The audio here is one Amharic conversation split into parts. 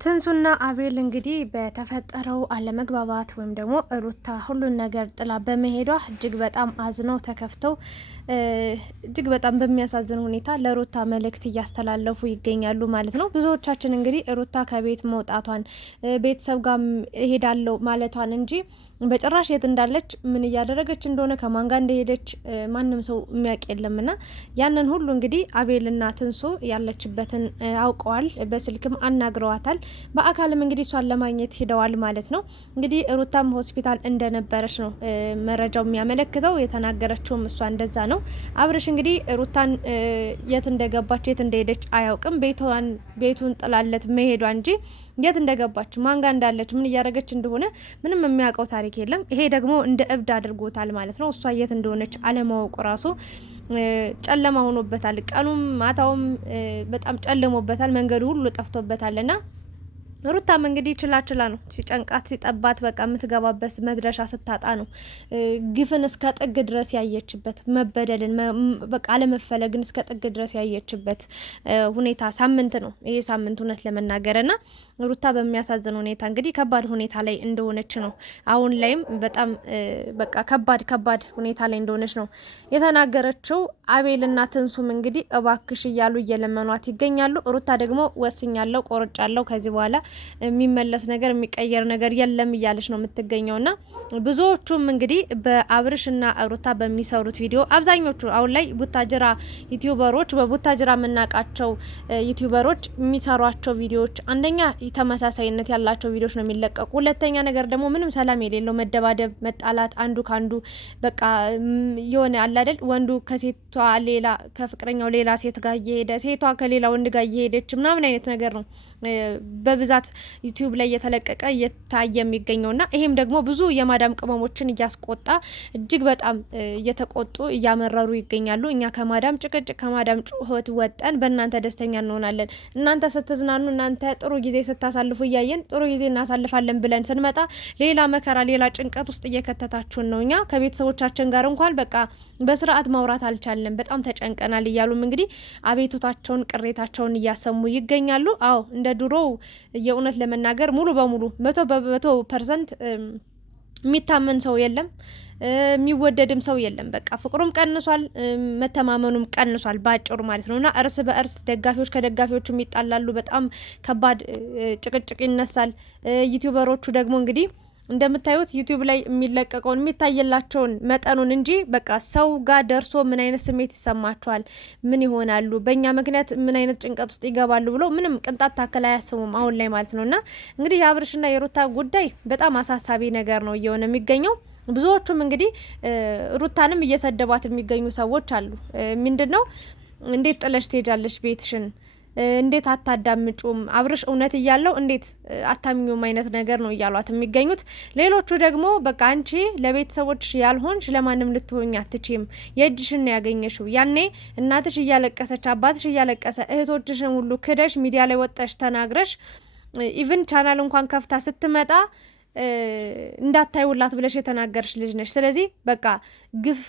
ትንሱና አቤል እንግዲህ በተፈጠረው አለመግባባት ወይም ደግሞ ሩታ ሁሉን ነገር ጥላ በመሄዷ እጅግ በጣም አዝነው ተከፍተው እጅግ በጣም በሚያሳዝን ሁኔታ ለሩታ መልእክት እያስተላለፉ ይገኛሉ ማለት ነው። ብዙዎቻችን እንግዲህ ሩታ ከቤት መውጣቷን ቤተሰብ ጋር እሄዳለሁ ማለቷን እንጂ በጭራሽ የት እንዳለች ምን እያደረገች እንደሆነ ከማን ጋር እንደሄደች ማንም ሰው የሚያውቅ የለምና ያንን ሁሉ እንግዲህ አቤልና ትንሱ ያለችበትን አውቀዋል። በስልክም አናግረዋታል። በአካልም እንግዲህ እሷን ለማግኘት ሄደዋል ማለት ነው። እንግዲህ ሩታም ሆስፒታል እንደነበረች ነው መረጃው የሚያመለክተው። የተናገረችውም እሷ እንደዛ ነው። አብርሽ እንግዲህ ሩታን የት እንደገባች የት እንደሄደች አያውቅም። ቤቱን ጥላለት መሄዷ እንጂ የት እንደገባች ማን ጋር እንዳለች ምን እያደረገች እንደሆነ ምንም የሚያውቀው ታሪክ የለም። ይሄ ደግሞ እንደ እብድ አድርጎታል ማለት ነው። እሷ የት እንደሆነች አለማወቁ ራሱ ጨለማ ሆኖበታል። ቀኑም ማታውም በጣም ጨልሞበታል። መንገዱ ሁሉ ጠፍቶበታልና ሩታም እንግዲህ ችላ ነው ሲጨንቃት ሲጠባት በቃ የምትገባበት መድረሻ ስታጣ ነው ግፍን እስከ ጥግ ድረስ ያየችበት መበደልን በቃ አለመፈለግን እስከ ጥግ ድረስ ያየችበት ሁኔታ ሳምንት ነው ይሄ ሳምንት እውነት ለመናገርና ሩታ በሚያሳዝን ሁኔታ እንግዲህ ከባድ ሁኔታ ላይ እንደሆነች ነው። አሁን ላይም በጣም በቃ ከባድ ሁኔታ ላይ እንደሆነች ነው የተናገረችው። አቤልና ትንሱም እንግዲህ እባክሽ እያሉ እየለመኗት ይገኛሉ። ሩታ ደግሞ ወስኛለሁ ቆርጫለሁ ከዚህ በኋላ የሚመለስ ነገር የሚቀየር ነገር የለም እያለች ነው የምትገኘውና ብዙዎቹም እንግዲህ በአብርሽና ሩታ በሚሰሩት ቪዲዮ አብዛኞቹ አሁን ላይ ቡታጅራ ዩቲዩበሮች በቡታጅራ የምናውቃቸው ዩቲዩበሮች የሚሰሯቸው ቪዲዮዎች አንደኛ ተመሳሳይነት ያላቸው ቪዲዮዎች ነው የሚለቀቁ። ሁለተኛ ነገር ደግሞ ምንም ሰላም የሌለው መደባደብ፣ መጣላት አንዱ ካንዱ በቃ የሆነ አለ አይደል ወንዱ ከሴቷ ሌላ ከፍቅረኛው ሌላ ሴት ጋር እየሄደ ሴቷ ከሌላ ወንድ ጋር እየሄደች ምናምን አይነት ነገር ነው በብዛት ዩቲዩብ ላይ እየተለቀቀ እየታየ የሚገኘውና ይሄም ደግሞ ብዙ የማዳም ቅመሞችን እያስቆጣ እጅግ በጣም እየተቆጡ እያመረሩ ይገኛሉ። እኛ ከማዳም ጭቅጭቅ ከማዳም ጩኸት ወጠን በእናንተ ደስተኛ እንሆናለን፣ እናንተ ስትዝናኑ እናንተ ጥሩ ጊዜ ስታሳልፉ እያየን ጥሩ ጊዜ እናሳልፋለን ብለን ስንመጣ ሌላ መከራ ሌላ ጭንቀት ውስጥ እየከተታችሁን ነው። እኛ ከቤተሰቦቻችን ጋር እንኳን በቃ በስርዓት ማውራት አልቻለም፣ በጣም ተጨንቀናል እያሉም እንግዲህ አቤቱታቸውን ቅሬታቸውን እያሰሙ ይገኛሉ። አዎ እንደ ድሮ የእውነት ለመናገር ሙሉ በሙሉ 100% የሚታመን ሰው የለም፣ የሚወደድም ሰው የለም። በቃ ፍቅሩም ቀንሷል፣ መተማመኑም ቀንሷል ባጭሩ ማለት ነውና እርስ በእርስ ደጋፊዎች ከደጋፊዎች የሚጣላሉ፣ በጣም ከባድ ጭቅጭቅ ይነሳል። ዩቲዩበሮቹ ደግሞ እንግዲህ እንደምታዩት ዩቲዩብ ላይ የሚለቀቀውን የሚታየላቸውን መጠኑን እንጂ በቃ ሰው ጋር ደርሶ ምን አይነት ስሜት ይሰማቸዋል፣ ምን ይሆናሉ፣ በእኛ ምክንያት ምን አይነት ጭንቀት ውስጥ ይገባሉ ብሎ ምንም ቅንጣት ታክል አያስቡም አሁን ላይ ማለት ነውና እንግዲህ የአብርሽና የሩታ ጉዳይ በጣም አሳሳቢ ነገር ነው እየሆነ የሚገኘው። ብዙዎቹም እንግዲህ ሩታንም እየሰደቧት የሚገኙ ሰዎች አሉ። ምንድነው እንዴት ጥለሽ ትሄጃለሽ ቤትሽን እንዴት አታዳምጩም? አብርሽ እውነት እያለው እንዴት አታምኙም አይነት ነገር ነው እያሏት የሚገኙት። ሌሎቹ ደግሞ በቃ አንቺ ለቤተሰቦች ያልሆንሽ ለማንም ልትሆኝ አትችይም፣ የእጅሽን ነው ያገኘሽው። ያኔ እናትሽ እያለቀሰች አባትሽ እያለቀሰ እህቶችሽን ሁሉ ክደሽ ሚዲያ ላይ ወጣሽ ተናግረሽ ኢቭን ቻናል እንኳን ከፍታ ስትመጣ እንዳታዩላት ብለሽ የተናገርሽ ልጅ ነሽ። ስለዚህ በቃ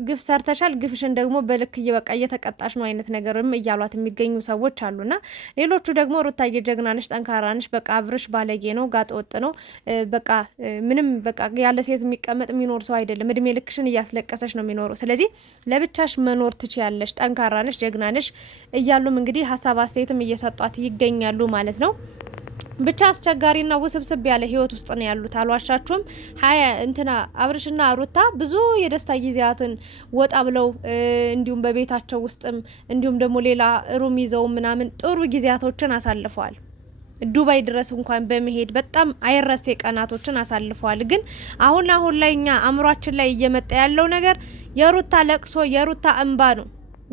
ግፍ ሰርተሻል፣ ግፍሽን ደግሞ በልክ በቃ እየተቀጣሽ ነው አይነት ነገርም እያሏት የሚገኙ ሰዎች አሉና ሌሎቹ ደግሞ ሩታዬ ጀግና ነሽ፣ ጠንካራ ነሽ፣ በቃ አብርሽ ባለጌ ነው፣ ጋጠ ወጥ ነው፣ በቃ ምንም በቃ ያለ ሴት የሚቀመጥ የሚኖር ሰው አይደለም፣ እድሜ ልክሽን እያስለቀሰሽ ነው የሚኖረው፣ ስለዚህ ለብቻሽ መኖር ትችያለሽ፣ ጠንካራ ነሽ፣ ጀግና ነሽ እያሉም እንግዲህ ሀሳብ አስተያየትም እየሰጧት ይገኛሉ ማለት ነው። ብቻ አስቸጋሪና ውስብስብ ያለ ህይወት ውስጥ ነው ያሉት። አልዋሻችሁም። አብርሽና ሩታ ብዙ የደስታ ጊዜያትን ወጣ ብለው እንዲሁም በቤታቸው ውስጥም እንዲሁም ደግሞ ሌላ ሩም ይዘው ምናምን ጥሩ ጊዜያቶችን አሳልፈዋል። ዱባይ ድረስ እንኳን በመሄድ በጣም አይረሴ ቀናቶችን አሳልፈዋል። ግን አሁን ላይ እኛ አእምሯችን ላይ እየመጣ ያለው ነገር የሩታ ለቅሶ የሩታ እንባ ነው።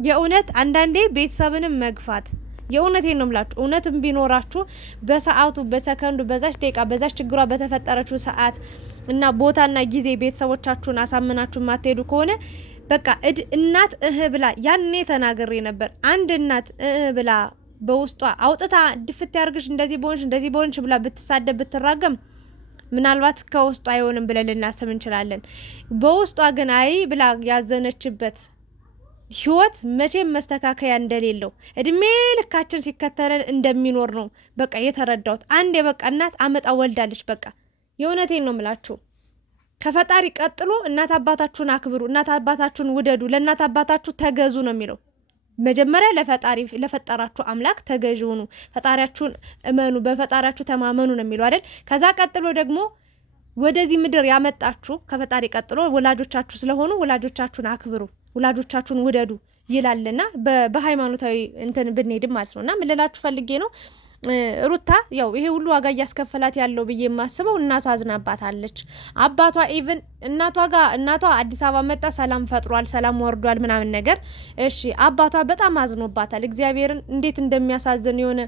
የእውነት አንዳንዴ ቤተሰብንም መግፋት የእውነቴን ነው የምላችሁ። እውነትም ቢኖራችሁ በሰዓቱ በሰከንዱ በዛች ደቂቃ በዛች ችግሯ በተፈጠረችው ሰዓት እና ቦታና ጊዜ ቤተሰቦቻችሁን አሳምናችሁ ማትሄዱ ከሆነ በቃ እናት ብላ ያኔ ተናግሬ ነበር። አንድ እናት ብላ በውስጧ አውጥታ ድፍት ያርግሽ እንደዚህ በሆንሽ ብላ ብትሳደብ ብትራገም ምናልባት ከውስጧ አይሆንም ብለን ልናስብ እንችላለን። በውስጧ ግን አይ ብላ ያዘነችበት ህይወት መቼም መስተካከያ እንደሌለው እድሜ ልካችን ሲከተለን እንደሚኖር ነው በቃ የተረዳሁት። አንድ የበቃ እናት አመጣ ወልዳለች። በቃ የእውነቴን ነው ምላችሁ። ከፈጣሪ ቀጥሎ እናት አባታችሁን አክብሩ፣ እናት አባታችሁን ውደዱ፣ ለእናት አባታችሁ ተገዙ ነው የሚለው። መጀመሪያ ለፈጣሪ ለፈጠራችሁ አምላክ ተገዥ ሁኑ፣ ፈጣሪያችሁን እመኑ፣ በፈጣሪያችሁ ተማመኑ ነው የሚለው አይደል? ከዛ ቀጥሎ ደግሞ ወደዚህ ምድር ያመጣችሁ ከፈጣሪ ቀጥሎ ወላጆቻችሁ ስለሆኑ ወላጆቻችሁን አክብሩ፣ ወላጆቻችሁን ውደዱ ይላልና በሃይማኖታዊ እንትን ብንሄድም ማለት ነውና ምን ልላችሁ ፈልጌ ነው ሩታ ያው ይሄ ሁሉ ዋጋ እያስከፈላት ያለው ብዬ የማስበው እናቷ አዝናባታለች። አባቷ ኢቭን እናቷ አዲስ አበባ መጣ፣ ሰላም ፈጥሯል፣ ሰላም ወርዷል ምናምን ነገር እሺ፣ አባቷ በጣም አዝኖባታል። እግዚአብሔርን እንዴት እንደሚያሳዝን የሆነ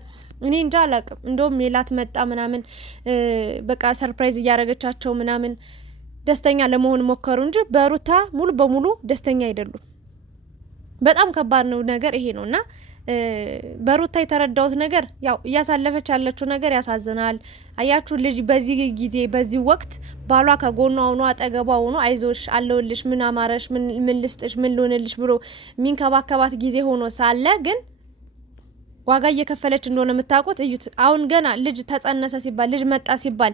እኔ እንጃ አላቅም። እንደውም ሜላት መጣ ምናምን በቃ ሰርፕራይዝ እያረገቻቸው ምናምን ደስተኛ ለመሆን ሞከሩ እንጂ በሩታ ሙሉ በሙሉ ደስተኛ አይደሉም። በጣም ከባድ ነው ነገር ይሄ ነውና በሩታ የተረዳውት ነገር ያው እያሳለፈች ያለችው ነገር ያሳዝናል። አያችሁ ልጅ በዚህ ጊዜ በዚህ ወቅት ባሏ ከጎኗ ሆኖ አጠገቧ ሆኖ አይዞሽ አለውልሽ ምን አማረሽ ምን ልስጥሽ ምን ልሆንልሽ ብሎ ሚንከባከባት ጊዜ ሆኖ ሳለ ግን ዋጋ እየከፈለች እንደሆነ የምታውቁት እዩት። አሁን ገና ልጅ ተጸነሰ ሲባል ልጅ መጣ ሲባል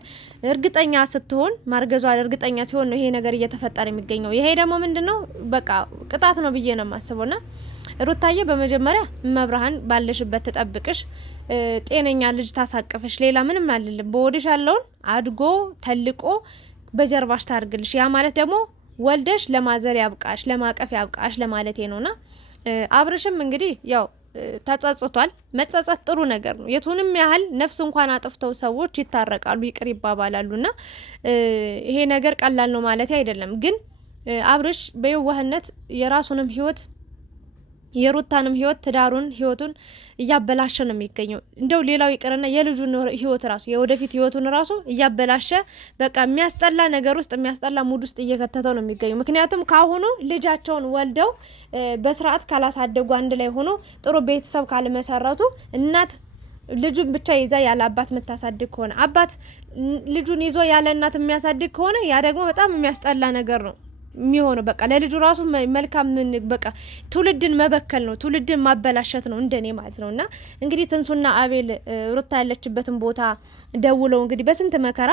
እርግጠኛ ስትሆን ማርገዟ እርግጠኛ ሲሆን ነው ይሄ ነገር እየተፈጠረ የሚገኘው። ይሄ ደግሞ ምንድነው በቃ ቅጣት ነው ብዬ ነው የማስበውና ሩታዬ በመጀመሪያ መብርሃን ባለሽበት ተጠብቅሽ፣ ጤነኛ ልጅ ታሳቅፍሽ። ሌላ ምንም አይደለም። በወድሽ ያለውን አድጎ ተልቆ በጀርባሽ ታርግልሽ። ያ ማለት ደግሞ ወልደሽ ለማዘር ያብቃሽ፣ ለማቀፍ ያብቃሽ ለማለቴ ነውና አብርሽም እንግዲህ ያው ተጸጽቷል። መጸጸት ጥሩ ነገር ነው። የቱንም ያህል ነፍስ እንኳን አጥፍተው ሰዎች ይታረቃሉ፣ ይቅር ይባባላሉና ይሄ ነገር ቀላል ነው ማለት አይደለም። ግን አብርሽ በየዋህነት የራሱንም ህይወት የሩታንም ህይወት ትዳሩን ህይወቱን እያበላሸ ነው የሚገኘው። እንደው ሌላው ይቅርና የልጁን ህይወት ራሱ የወደፊት ህይወቱን ራሱ እያበላሸ በቃ የሚያስጠላ ነገር ውስጥ የሚያስጠላ ሙድ ውስጥ እየከተተው ነው የሚገኘው። ምክንያቱም ካሁኑ ልጃቸውን ወልደው በስርዓት ካላሳደጉ አንድ ላይ ሆኖ ጥሩ ቤተሰብ ካልመሰረቱ እናት ልጁን ብቻ ይዛ ያለ አባት የምታሳድግ ከሆነ አባት ልጁን ይዞ ያለ እናት የሚያሳድግ ከሆነ ያ ደግሞ በጣም የሚያስጠላ ነገር ነው የሚሆነው። በቃ ለልጁ ራሱ መልካም በቃ ትውልድን መበከል ነው፣ ትውልድን ማበላሸት ነው እንደኔ ማለት ነውና እንግዲህ ትንሱና አቤል ሩታ ያለችበትን ቦታ ደውለው እንግዲህ በስንት መከራ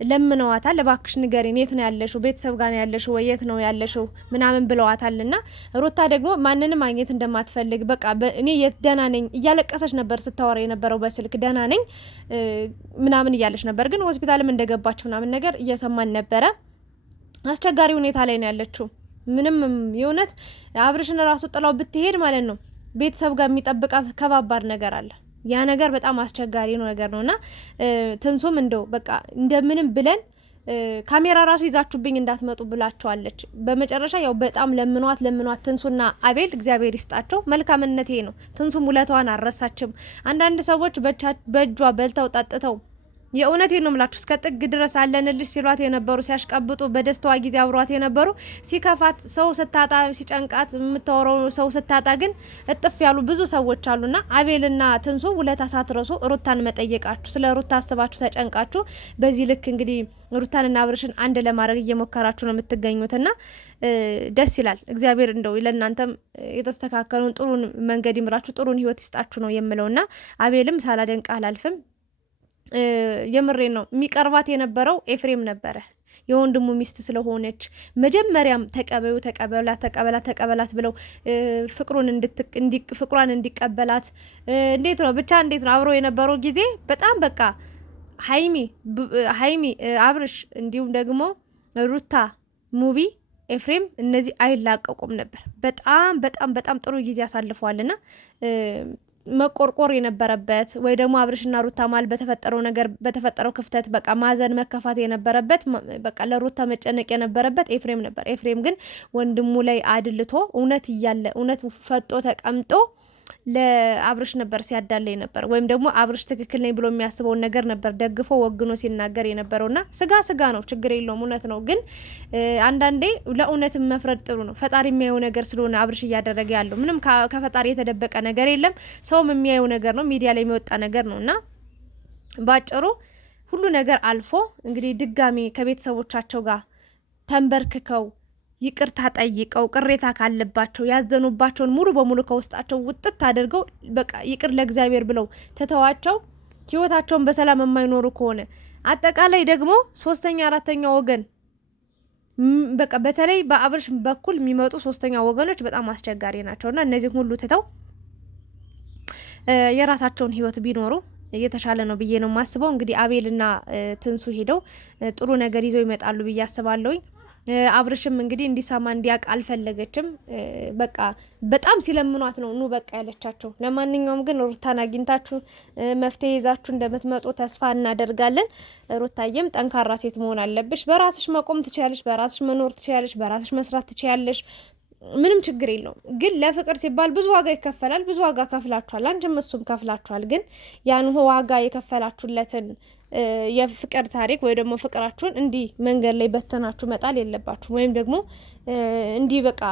ለምነዋታል። እባክሽ ንገሪን፣ የት ነው ያለሽው? ቤተሰብ ጋር ነው ያለሽው ወይ የት ነው ያለሽው ምናምን ብለዋታልና ሩታ ደግሞ ማንንም ማግኘት እንደማትፈልግ በቃ እኔ ደህና ነኝ እያለቀሰች ነበር ስታወራ የነበረው በስልክ ደህና ነኝ ምናምን እያለች ነበር። ግን ሆስፒታልም እንደገባች ምናምን ነገር እየሰማን ነበረ። አስቸጋሪ ሁኔታ ላይ ነው ያለችው። ምንም የእውነት አብርሽን ራሱ ጥላው ብትሄድ ማለት ነው ቤተሰብ ጋር የሚጠብቃት ከባባድ ነገር አለ። ያ ነገር በጣም አስቸጋሪ ነው ነገር ነውና ትንሱም እንደው በቃ እንደምንም ብለን ካሜራ ራሱ ይዛችሁብኝ እንዳትመጡ ብላቸዋለች። በመጨረሻ ያው በጣም ለምኗት ትንሱና አቤል እግዚአብሔር ይስጣቸው። መልካምነቴ ነው። ትንሱም ውለቷን አልረሳችም። አንዳንድ ሰዎች በእጇ በልተው ጠጥተው የእውነቴ ነው የምላችሁ እስከ ጥግ ድረስ አለንልሽ ሲሏት የነበሩ ሲያሽቀብጡ በደስታዋ ጊዜ አብሯት የነበሩ ሲከፋት ሰው ስታጣ ሲጨንቃት የምታወራው ሰው ስታጣ ግን እጥፍ ያሉ ብዙ ሰዎች አሉና አቤልና ትንሱ ውለታ ሳትረሱ ሩታን መጠየቃችሁ ስለ ሩታ አስባችሁ ተጨንቃችሁ በዚህ ልክ እንግዲህ ሩታንና አብርሽን አንድ ለማድረግ እየሞከራችሁ ነው የምትገኙትና ደስ ይላል። እግዚአብሔር እንደው ለእናንተም የተስተካከሉን ጥሩን መንገድ ይምራችሁ፣ ጥሩን ህይወት ይስጣችሁ ነው የምለውና አቤልም ሳላደንቅ አላልፍም። የምሬ ነው። የሚቀርባት የነበረው ኤፍሬም ነበረ የወንድሙ ሚስት ስለሆነች መጀመሪያም ተቀበላት ብለው ፍቅሯን እንዲቀበላት እንዴት ነው አብሮ የነበረው ጊዜ በጣም በቃ ሀይሚ አብርሽ እንዲሁም ደግሞ ሩታ ሙቢ ኤፍሬም እነዚህ አይላቀቁም ነበር። በጣም በጣም በጣም ጥሩ ጊዜ አሳልፈዋልና መቆርቆር የነበረበት ወይ ደግሞ አብርሽና ሩታ ማል በተፈጠረው ነገር በተፈጠረው ክፍተት በቃ ማዘን መከፋት የነበረበት በቃ ለሩታ መጨነቅ የነበረበት ኤፍሬም ነበር። ኤፍሬም ግን ወንድሙ ላይ አድልቶ እውነት እያለ እውነት ፈጦ ተቀምጦ ለአብርሽ ነበር ሲያዳለይ ነበር ወይም ደግሞ አብርሽ ትክክል ነኝ ብሎ የሚያስበውን ነገር ነበር ደግፎ ወግኖ ሲናገር የነበረውና ስጋ ነው ችግር የለውም እውነት ነው። ግን አንዳንዴ ለእውነት መፍረድ ጥሩ ነው። ፈጣሪ የሚያየው ነገር ስለሆነ አብርሽ እያደረገ ያለው ምንም ከፈጣሪ የተደበቀ ነገር የለም። ሰውም የሚያየው ነገር ነው፣ ሚዲያ ላይ የሚወጣ ነገር ነውና ባጭሩ ሁሉ ነገር አልፎ እንግዲህ ድጋሚ ከቤተሰቦቻቸው ጋር ተንበርክከው ይቅርታ ጠይቀው ቅሬታ ካለባቸው ያዘኑባቸውን ሙሉ በሙሉ ከውስጣቸው ውጥት አድርገው በቃ ይቅር ለእግዚአብሔር ብለው ተተዋቸው ህይወታቸውን በሰላም የማይኖሩ ከሆነ አጠቃላይ ደግሞ ሶስተኛ አራተኛ ወገን በቃ በተለይ በአብርሽ በኩል የሚመጡ ሶስተኛ ወገኖች በጣም አስቸጋሪ ናቸውና እነዚህ ሁሉ ትተው የራሳቸውን ህይወት ቢኖሩ እየተሻለ ነው ብዬ ነው ማስበው። እንግዲህ አቤልና ትንሱ ሄደው ጥሩ ነገር ይዘው ይመጣሉ ብዬ አስባለሁኝ። አብርሽም እንግዲህ እንዲሰማ እንዲያውቅ አልፈለገችም። በቃ በጣም ሲለምኗት ነው ኑ በቃ ያለቻቸው። ለማንኛውም ግን ሩታን አግኝታችሁ መፍትሄ ይዛችሁ እንደምትመጡ ተስፋ እናደርጋለን። ሩታዬም ጠንካራ ሴት መሆን አለብሽ። በራስሽ መቆም ትችያለሽ፣ በራስሽ መኖር ትችያለሽ፣ በራስሽ መስራት ትችያለሽ። ምንም ችግር የለውም። ግን ለፍቅር ሲባል ብዙ ዋጋ ይከፈላል። ብዙ ዋጋ ከፍላችኋል፣ አንቺም እሱም ከፍላችኋል። ግን ያን ዋጋ የከፈላችሁለትን የፍቅር ታሪክ ወይ ደግሞ ፍቅራችሁን እንዲህ መንገድ ላይ በተናችሁ መጣል የለባችሁ። ወይም ደግሞ እንዲህ በቃ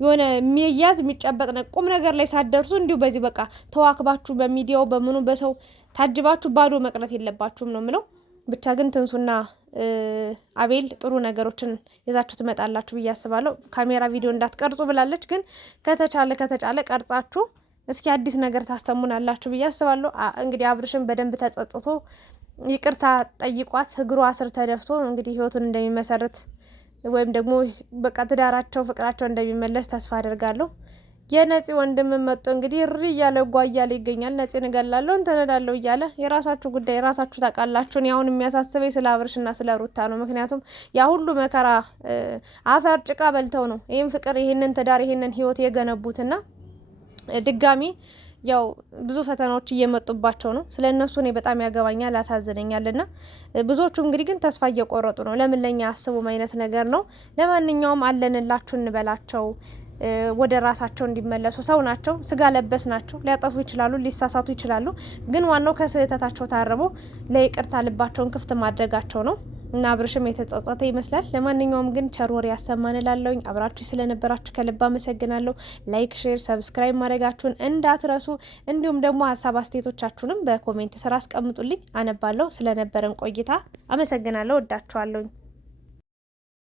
የሆነ የሚያዝ የሚጨበጥ ቁም ነገር ላይ ሳትደርሱ እንዲሁ በዚህ በቃ ተዋክባችሁ በሚዲያው በምኑ በሰው ታጅባችሁ ባዶ መቅረት የለባችሁም ነው ምለው። ብቻ ግን ትንሱና አቤል ጥሩ ነገሮችን ይዛችሁ ትመጣላችሁ ብዬ አስባለሁ። ካሜራ ቪዲዮ እንዳትቀርጹ ብላለች፣ ግን ከተቻለ ቀርጻችሁ እስኪ አዲስ ነገር ታስተሙናላችሁ ብዬ አስባለሁ። እንግዲህ አብርሽን በደንብ ተጸጽቶ ይቅርታ ጠይቋት እግሯ ስር ተደፍቶ እንግዲህ ህይወቱን እንደሚመሰርት ወይም ደግሞ በቃ ትዳራቸው ፍቅራቸው እንደሚመለስ ተስፋ አደርጋለሁ። የነፂ ወንድም መጥቶ እንግዲህ እሪ እያለ እያለ ይገኛል። ነፂን እገላለሁ እንተነዳለሁ እያለ የራሳችሁ ጉዳይ ራሳችሁ ታውቃላችሁን። ያሁን የሚያሳስበኝ ስለ አብርሽና ስለ ሩታ ነው። ምክንያቱም ያ ሁሉ መከራ አፈር ጭቃ በልተው ነው ይህን ፍቅር ይህንን ትዳር ይህንን ህይወት የገነቡትና ድጋሚ ያው ብዙ ፈተናዎች እየመጡባቸው ነው። ስለ እነሱ እኔ በጣም ያገባኛል ያሳዝነኛልና ብዙዎቹ እንግዲህ ግን ተስፋ እየቆረጡ ነው። ለምን ለኛ አስቡም አይነት ነገር ነው። ለማንኛውም አለንላችሁ እንበላቸው፣ ወደ ራሳቸው እንዲመለሱ። ሰው ናቸው፣ ስጋ ለበስ ናቸው፣ ሊያጠፉ ይችላሉ፣ ሊሳሳቱ ይችላሉ። ግን ዋናው ከስህተታቸው ታርበው ለይቅርታ ልባቸውን ክፍት ማድረጋቸው ነው እና አብርሽም የተጸጸተ ይመስላል። ለማንኛውም ግን ቸር ወሬ ያሰማን እላለሁኝ። አብራችሁ ስለነበራችሁ ከልብ አመሰግናለሁ። ላይክ፣ ሼር፣ ሰብስክራይብ ማድረጋችሁን እንዳትረሱ። እንዲሁም ደግሞ ሀሳብ አስተያየቶቻችሁንም በኮሜንት ስራ አስቀምጡልኝ፣ አነባለሁ። ስለነበረን ቆይታ አመሰግናለሁ። ወዳችኋለሁኝ።